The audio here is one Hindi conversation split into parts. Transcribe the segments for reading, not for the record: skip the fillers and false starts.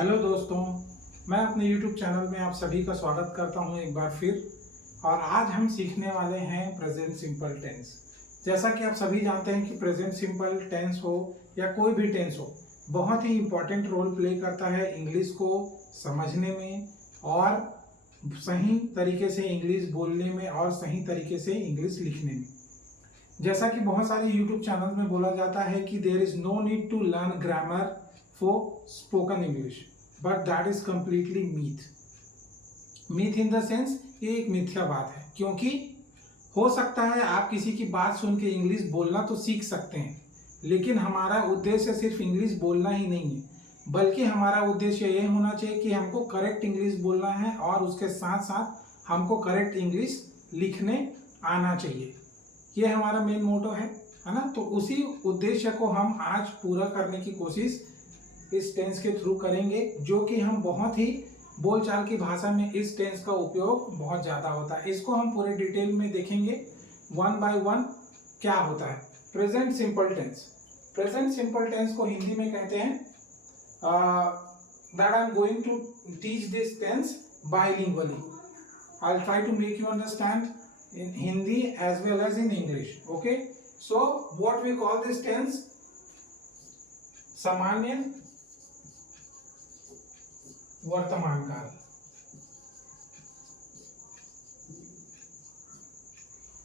हेलो दोस्तों, मैं अपने YouTube चैनल में आप सभी का स्वागत करता हूं एक बार फिर। और आज हम सीखने वाले हैं प्रेजेंट सिंपल टेंस। जैसा कि आप सभी जानते हैं कि प्रेजेंट सिंपल टेंस हो या कोई भी टेंस हो, बहुत ही इम्पोर्टेंट रोल प्ले करता है इंग्लिश को समझने में और सही तरीके से इंग्लिश बोलने में और सही तरीके से इंग्लिश लिखने में। जैसा कि बहुत सारे YouTube चैनल में बोला जाता है कि there is no need to learn grammar for spoken English, but that is completely myth. Myth in the sense, ये एक मिथ्या बात है, क्योंकि हो सकता है आप किसी की बात सुन के इंग्लिश बोलना तो सीख सकते हैं, लेकिन हमारा उद्देश्य सिर्फ इंग्लिश बोलना ही नहीं है, बल्कि हमारा उद्देश्य ये होना चाहिए कि हमको करेक्ट इंग्लिश बोलना है और उसके साथ साथ हमको करेक्ट इंग्लिश लिखने आना चाहिए। ये हमारा मेन मोटो है ना। तो उसी उद्देश्य को हम आज पूरा करने की कोशिश इस टेंस के थ्रू करेंगे, जो कि हम बहुत ही बोलचाल की भाषा में इस टेंस का उपयोग बहुत ज़्यादा होता है। इसको हम पूरे डिटेल में देखेंगे वन बाय वन क्या होता है। Present simple tense, present simple tense को हिंदी में कहते हैं that I am going to teach this tense bilingually. I will try to make you understand in Hindi as well as in English. Okay, so what we call this tense? सामान्य वर्तमान काल।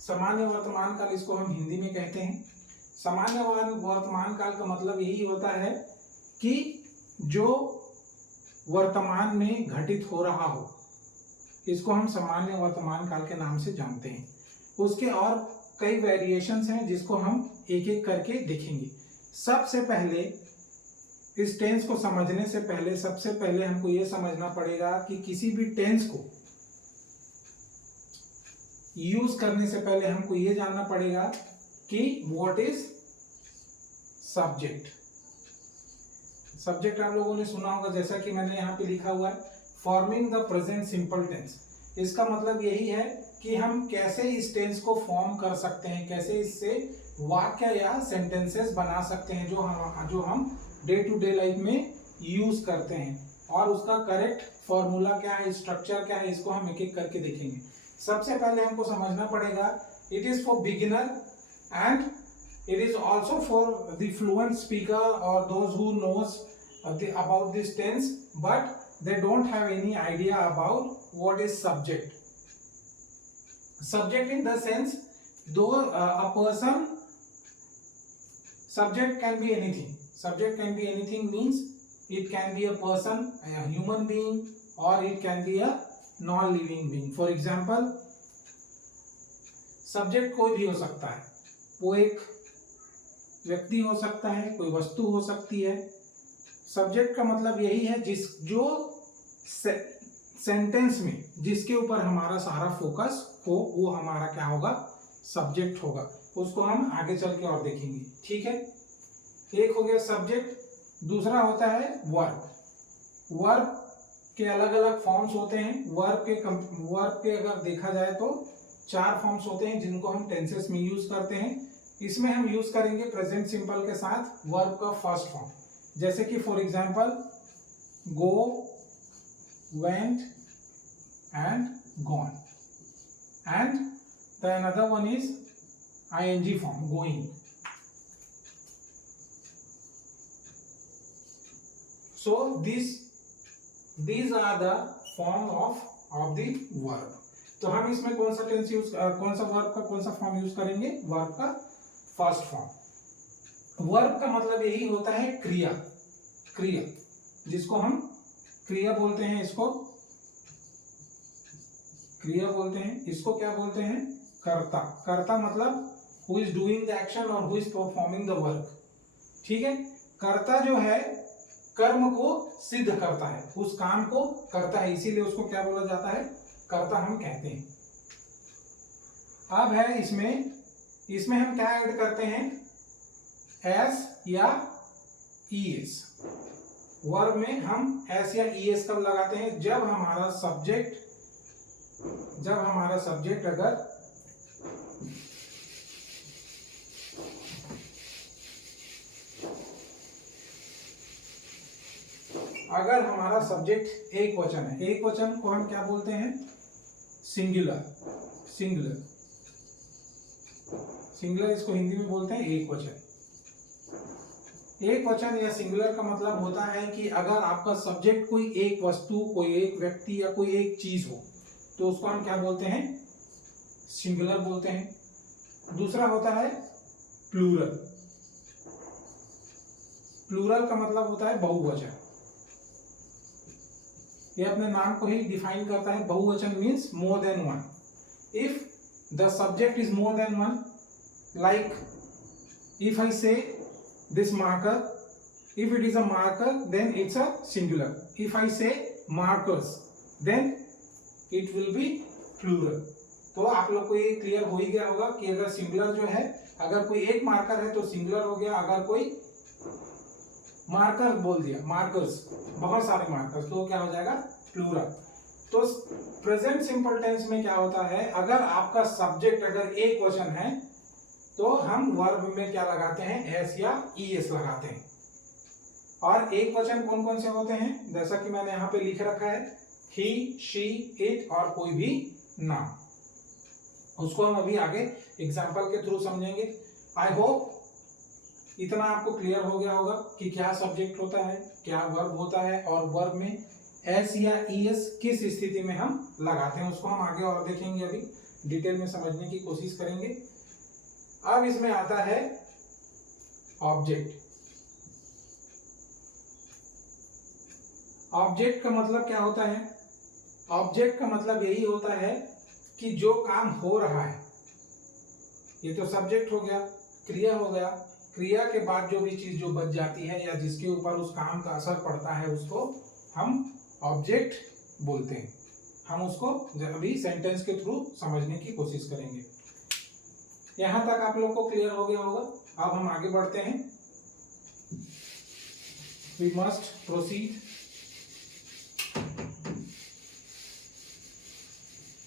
सामान्य वर्तमान काल इसको हम हिंदी में कहते हैं। सामान्य वर्तमान काल का मतलब यही होता है कि जो वर्तमान में घटित हो रहा हो, इसको हम सामान्य वर्तमान काल के नाम से जानते हैं। उसके और कई वेरिएशंस हैं जिसको हम एक एक करके देखेंगे। सबसे पहले इस टेंस को समझने से पहले सबसे पहले हमको ये समझना पड़ेगा कि किसी भी टेंस को यूज करने से पहले हमको ये जानना पड़ेगा कि व्हाट इज सब्जेक्ट। सब्जेक्ट आप लोगों ने सुना होगा, जैसा कि मैंने यहाँ पे लिखा हुआ है forming the present simple tense. इसका मतलब यही है कि हम कैसे इस टेंस को फॉर्म कर सकते हैं, कैसे इससे वाक्य या सेंटेंसेस बना सकते हैं जो हम डे टू डे लाइफ में यूज करते हैं, और उसका करेक्ट फॉर्मूला क्या है, स्ट्रक्चर क्या है, इसको हम एक एक करके देखेंगे। सबसे पहले हमको समझना पड़ेगा it is for beginner and it is also for the fluent speaker और those who knows about this tense but they don't have any idea about what is subject. Subject in the sense, though a person, subject can be anything. Subject can be anything means it can be a person, a human being, or it can be a non-living being. For example, subject कोई भी हो सकता है। वो एक व्यक्ति हो सकता है, कोई वस्तु हो सकती है। सब्जेक्ट का मतलब यही है जो सेंटेंस में जिसके ऊपर हमारा सारा फोकस हो, वो हमारा क्या होगा, सब्जेक्ट होगा। उसको हम आगे चल के और देखेंगे, ठीक है। एक हो गया सब्जेक्ट, दूसरा होता है वर्ब। वर्ब के अलग अलग फॉर्म्स होते हैं। वर्ब के अगर देखा जाए तो 4 फॉर्म्स होते हैं जिनको हम टेंसेस में यूज करते हैं। इसमें हम यूज करेंगे प्रेजेंट सिंपल के साथ वर्ब का फर्स्ट फॉर्म, जैसे कि for example go, went and gone, and the another one is ing form, going. So these are the form of the verb. तो हम इसमें कौन सा टेंस यूज, कौन सा वर्ब का कौन सा फॉर्म यूज करेंगे, वर्ब का फर्स्ट फॉर्म। वर्ब का मतलब यही होता है क्रिया, क्रिया जिसको हम क्रिया बोलते हैं, इसको क्रिया बोलते हैं। इसको क्या बोलते हैं, कर्ता। कर्ता मतलब who is doing the action और who is performing the work, ठीक है। कर्ता जो है कर्म को सिद्ध करता है, उस काम को करता है, इसीलिए उसको क्या बोला जाता है, कर्ता हम कहते हैं। अब है इसमें हम क्या ऐड करते हैं, एस या ईएस। वर्ब में हम एस या ईएस कब लगाते हैं, जब हमारा सब्जेक्ट अगर अगर हमारा सब्जेक्ट एक वचन है, एक वचन को हम क्या बोलते हैं? सिंगुलर। सिंगुलर सिंगुलर इसको हिंदी में बोलते हैं एक वचन। एक वचन या सिंगुलर का मतलब होता है कि अगर आपका सब्जेक्ट कोई एक वस्तु, कोई एक व्यक्ति या कोई एक चीज हो तो उसको हम क्या बोलते हैं? सिंगुलर बोलते हैं। दूसरा होता है प्लूरल। प्लूरल का मतलब होता है बहुवचन। ये अपने नाम को ही डिफाइन करता है। बहुवचन means more than one. If the subject is more than one, like if I say this marker, if it is a marker then it's a singular. If I say markers then it will be plural. तो आप लोग को ये क्लियर हो ही गया होगा कि अगर सिंगुलर जो है, अगर कोई एक मार्कर है तो सिंगुलर हो गया, अगर कोई मार्कर बोल दिया, मार्कर्स, बहुत सारे मार्कर्स, तो क्या हो जाएगा? प्लूरल। तो प्रेजेंट सिंपल टेंस में क्या होता है? अगर आपका सब्जेक्ट अगर एक वचन है तो हम वर्ब में क्या लगाते हैं? एस या ईएस लगाते हैं। और एक वचन कौन कौन से होते हैं? जैसा कि मैंने यहाँ पे लिख रखा है, ही, शी, इट और कोई भी नाम। उसको हम अभी आगे एग्जाम्पल के थ्रू समझेंगे। आई होप इतना आपको क्लियर हो गया होगा कि क्या सब्जेक्ट होता है, क्या वर्ब होता है, और वर्ब में एस या ईएस किस स्थिति में हम लगाते हैं, उसको हम आगे और देखेंगे। अभी डिटेल में समझने की कोशिश करेंगे। अब इसमें आता है ऑब्जेक्ट। ऑब्जेक्ट का मतलब क्या होता है? ऑब्जेक्ट का मतलब यही होता है कि जो काम हो रहा है, ये तो सब्जेक्ट हो गया, क्रिया हो गया, क्रिया के बाद जो भी चीज जो बच जाती है या जिसके ऊपर उस काम का असर पड़ता है उसको हम ऑब्जेक्ट बोलते हैं। हम उसको अभी सेंटेंस के थ्रू समझने की कोशिश करेंगे। यहां तक आप लोग को क्लियर हो गया होगा। अब हम आगे बढ़ते हैं। We must proceed.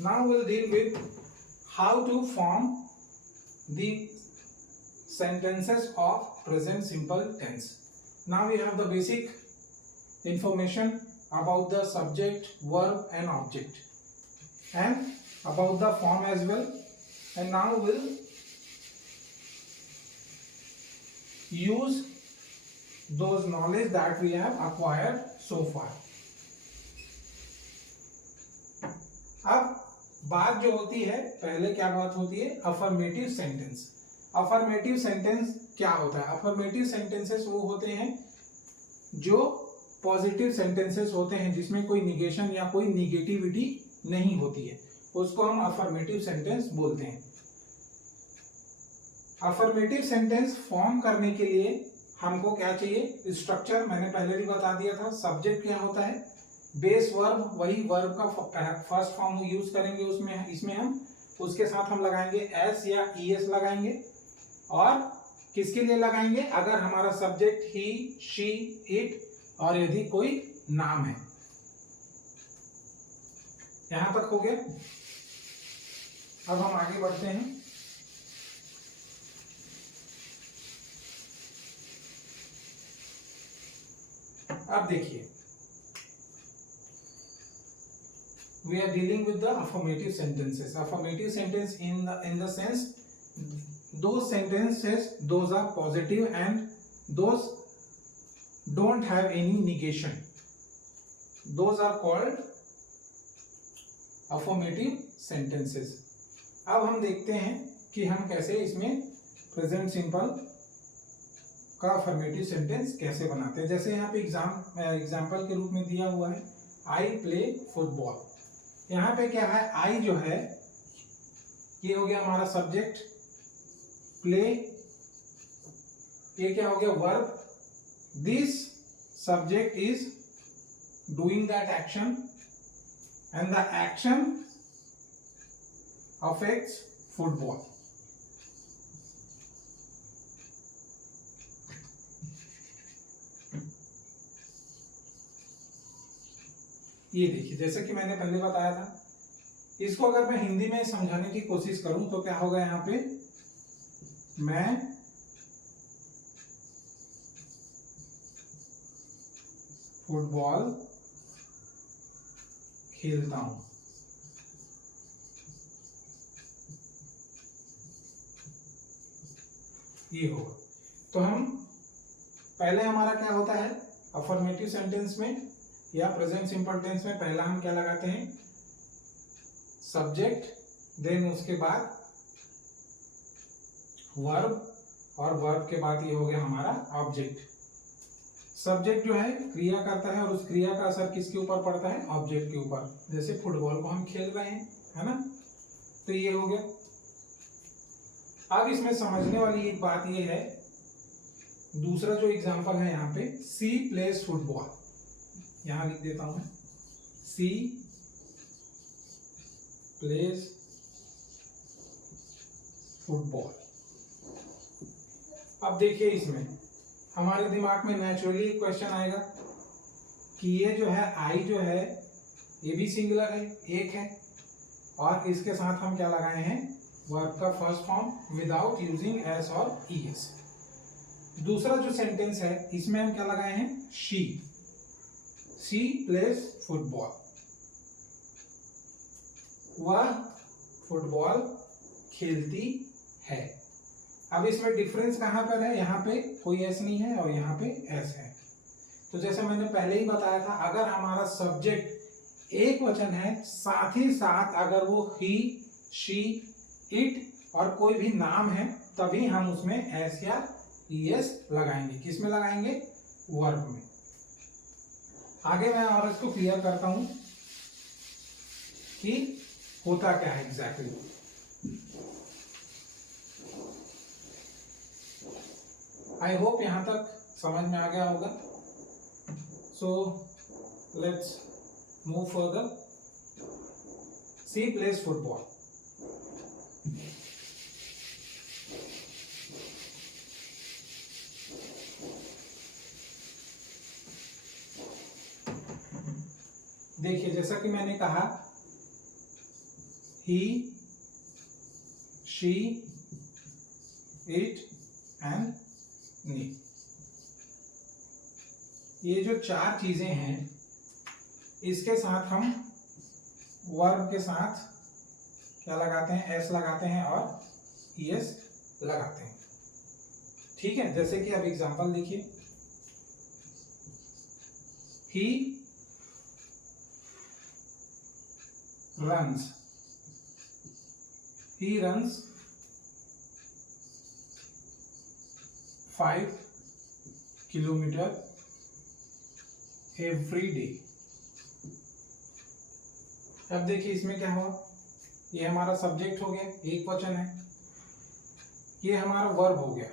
Now will deal with how to form the sentences of present simple tense. Now we have the basic information about the subject, verb and object, and about the form as well. And now we'll use those knowledge that we have acquired so far. अब बात जो होती है, पहले क्या बात होती है? Affirmative sentence. अफर्मेटिव सेंटेंस क्या होता है? अफर्मेटिव सेंटेंसेस वो होते हैं जो पॉजिटिव सेंटेंसेस होते हैं, जिसमें कोई निगेशन या कोई निगेटिविटी नहीं होती है, उसको हम अफर्मेटिव सेंटेंस बोलते हैं। अफर्मेटिव सेंटेंस फॉर्म करने के लिए हमको क्या चाहिए? स्ट्रक्चर मैंने पहले भी बता दिया था। सब्जेक्ट क्या होता है? बेस वर्ब, वही वर्ब का फर्स्ट फॉर्म यूज करेंगे उसमें, इसमें हम उसके साथ हम लगाएंगे एस या ईएस लगाएंगे। और किसके लिए लगाएंगे? अगर हमारा सब्जेक्ट ही, शी, इट और यदि कोई नाम है। यहां तक हो गया। अब हम आगे बढ़ते हैं। अब देखिए, we are dealing with the affirmative sentences. Affirmative sentence in the sense, those sentences, those are positive and those don't have any negation. Those are called affirmative sentences. अब हम देखते हैं कि हम कैसे इसमें प्रेजेंट सिंपल का अफर्मेटिव सेंटेंस कैसे बनाते हैं। जैसे यहाँ पे एग्जाम्पल के रूप में दिया हुआ है, आई प्ले फुटबॉल। यहाँ पे क्या है? आई जो है ये हो गया हमारा सब्जेक्ट, प्ले ये क्या हो गया? Verb. This subject is doing that action and the action affects football. ये देखिए, जैसे कि मैंने पहले बताया था, इसको अगर मैं हिंदी में समझाने की कोशिश करूं तो क्या होगा? यहाँ पे मैं फुटबॉल खेलता हूं। ये होगा। तो हम पहले हमारा क्या होता है अफर्मेटिव सेंटेंस में या प्रेजेंट सिंपल टेंस में, पहला हम क्या लगाते हैं सब्जेक्ट, देन उसके बाद वर्ब, और वर्ब के बाद ये हो गया हमारा ऑब्जेक्ट। सब्जेक्ट जो है क्रिया करता है और उस क्रिया का असर किसके ऊपर पड़ता है ऑब्जेक्ट के ऊपर। जैसे फुटबॉल को हम खेल रहे हैं, है ना, तो ये हो गया। अब इसमें समझने वाली एक बात ये है, दूसरा जो एग्जांपल है यहाँ पे, सी प्लेस फुटबॉल, यहां लिख देता हूं, सी प्लेस फुटबॉल। अब देखिए इसमें हमारे दिमाग में नेचुरली एक क्वेश्चन आएगा कि ये जो है आई जो है ये भी सिंगुलर है, एक है, और इसके साथ हम क्या लगाए हैं वर्ब का first form without using S और ईएस। दूसरा जो सेंटेंस है इसमें हम क्या लगाए हैं शी प्लेस फुटबॉल, वह फुटबॉल खेलती है। अब इसमें डिफरेंस कहां पर है, यहाँ पे कोई एस नहीं है और यहाँ पे एस है। तो जैसे मैंने पहले ही बताया था, अगर हमारा सब्जेक्ट एक वचन है, साथ ही साथ अगर वो ही, शी, इट और कोई भी नाम है, तभी हम उसमें एस या ईएस लगाएंगे। किस में लगाएंगे वर्ब में। आगे मैं और इसको क्लियर करता हूं कि होता क्या है एग्जैक्टली। आई होप यहां तक समझ में आ गया होगा। So let's move further. She plays football. देखिए जैसा कि मैंने कहा, he, she, it and me, ये जो चार चीजें हैं इसके साथ हम वर्ब के साथ क्या लगाते हैं एस लगाते हैं और ईएस लगाते हैं। ठीक है, जैसे कि अब एग्जांपल देखिए, ही runs, he runs 5 kilometer every day। अब देखिए इसमें क्या हुआ, ये हमारा सब्जेक्ट हो गया, एक वचन है, ये हमारा वर्ब हो गया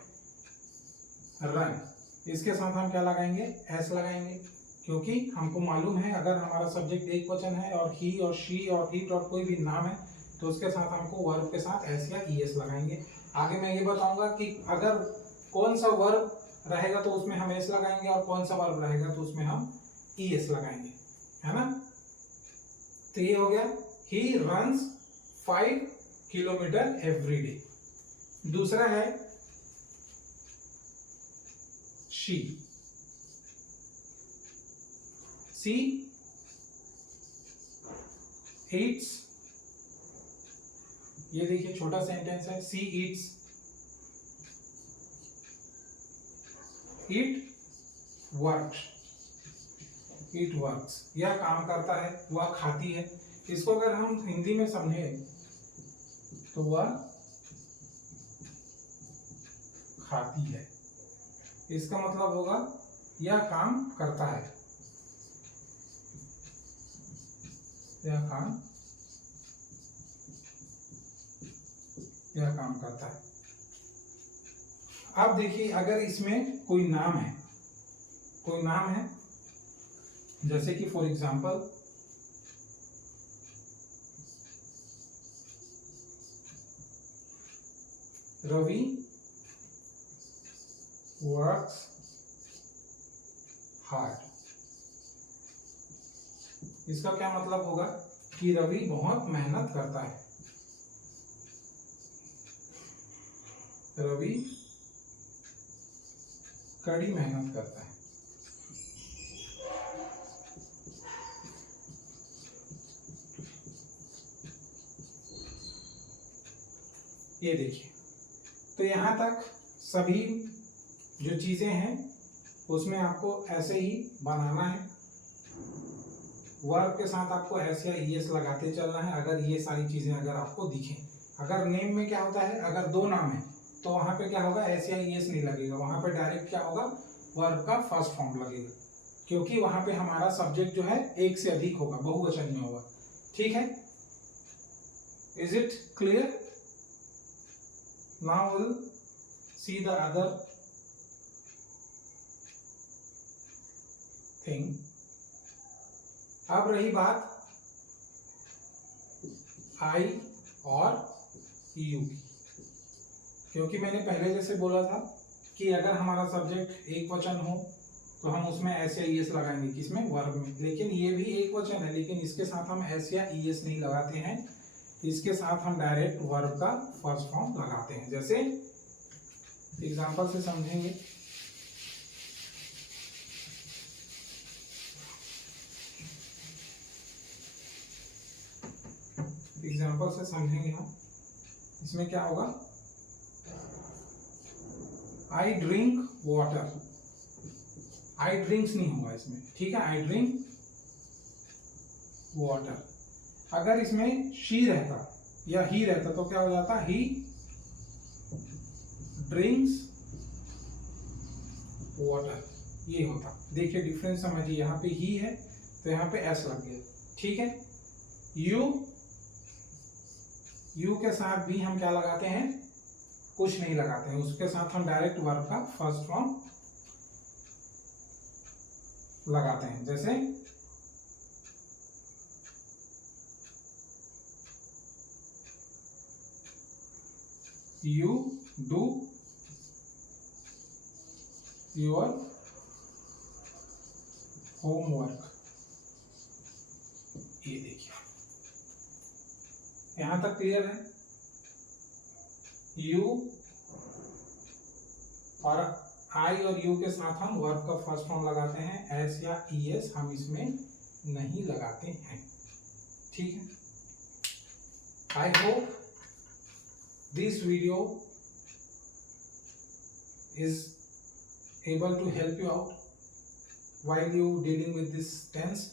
रन, इसके साथ हम क्या लगाएंगे एस लगाएंगे, क्योंकि हमको मालूम है अगर हमारा सब्जेक्ट एक वचन है और ही और शी और इट और कोई भी नाम है तो उसके साथ हमको वर्ब के साथ एस या ईएस लगाएंगे। आगे मैं ये बताऊंगा कि अगर कौन सा वर्ब रहेगा तो उसमें हम एस लगाएंगे और कौन सा वर्ब रहेगा तो उसमें हम ईएस लगाएंगे, है ना। तो ये हो गया he runs 5 kilometre every day. दूसरा है शी, सी eats, ये देखिए छोटा सेंटेंस है, सी eats, it works, it works, यह काम करता है, वह खाती है। इसको अगर हम हिंदी में समझे तो वह खाती है, इसका मतलब होगा यह काम करता है, यह काम करता है। अब देखिए अगर इसमें कोई नाम है, जैसे कि for example Ravi works hard, इसका क्या मतलब होगा कि रवि बहुत मेहनत करता है, रवि कड़ी मेहनत करता है। ये देखिए, तो यहाँ तक सभी जो चीज़ें हैं उसमें आपको ऐसे ही बनाना है। वर्ब के साथ आपको एस या ईएस लगाते चलना है अगर ये सारी चीज़ें अगर आपको दिखें। अगर नेम में क्या होता है, अगर दो नाम है तो वहाँ पे क्या होगा, एस या ईएस नहीं लगेगा, वहाँ पे डायरेक्ट क्या होगा, वर्ब का फर्स्ट फॉर्म लगेगा, क्योंकि वहाँ पे हमारा सब्जेक्ट जो है एक से अधिक होगा, बहुवचन में होगा। ठीक है, is it clear? Now will see the other thing. अब रही बात आई और यू की, क्योंकि मैंने पहले जैसे बोला था कि अगर हमारा सब्जेक्ट एक वचन हो तो हम उसमें एस या ईएस लगाएंगे, किसमें, वर्ब में। लेकिन ये भी एक वचन है, लेकिन इसके साथ हम एस या ईएस नहीं लगाते हैं, इसके साथ हम डायरेक्ट वर्ब का फर्स्ट फॉर्म लगाते हैं। जैसे एग्जांपल से समझेंगे। एग्जांपल से समझेंगे हम, इसमें क्या होगा, I drink water, I drinks नहीं होगा इसमें, ठीक है, आई ड्रिंक वाटर। अगर इसमें शी रहता या ही रहता तो क्या हो जाता, ही ड्रिंक्स वाटर, ये होता। देखिए डिफरेंस समझिए, यहाँ पे ही है तो यहाँ पे एस लग गया, ठीक है। यू के साथ भी हम क्या लगाते हैं, कुछ नहीं लगाते हैं, उसके साथ हम डायरेक्ट वर्ब का फर्स्ट फॉर्म लगाते हैं। जैसे यू डू योर होमवर्क, ये देखिए, यहां तक क्लियर है। यू और आई और यू के साथ हम वर्ब का फर्स्ट फॉर्म लगाते हैं, एस या ईएस हम इसमें नहीं लगाते हैं, ठीक है। I hope this video is able to help you out while you dealing with this tense.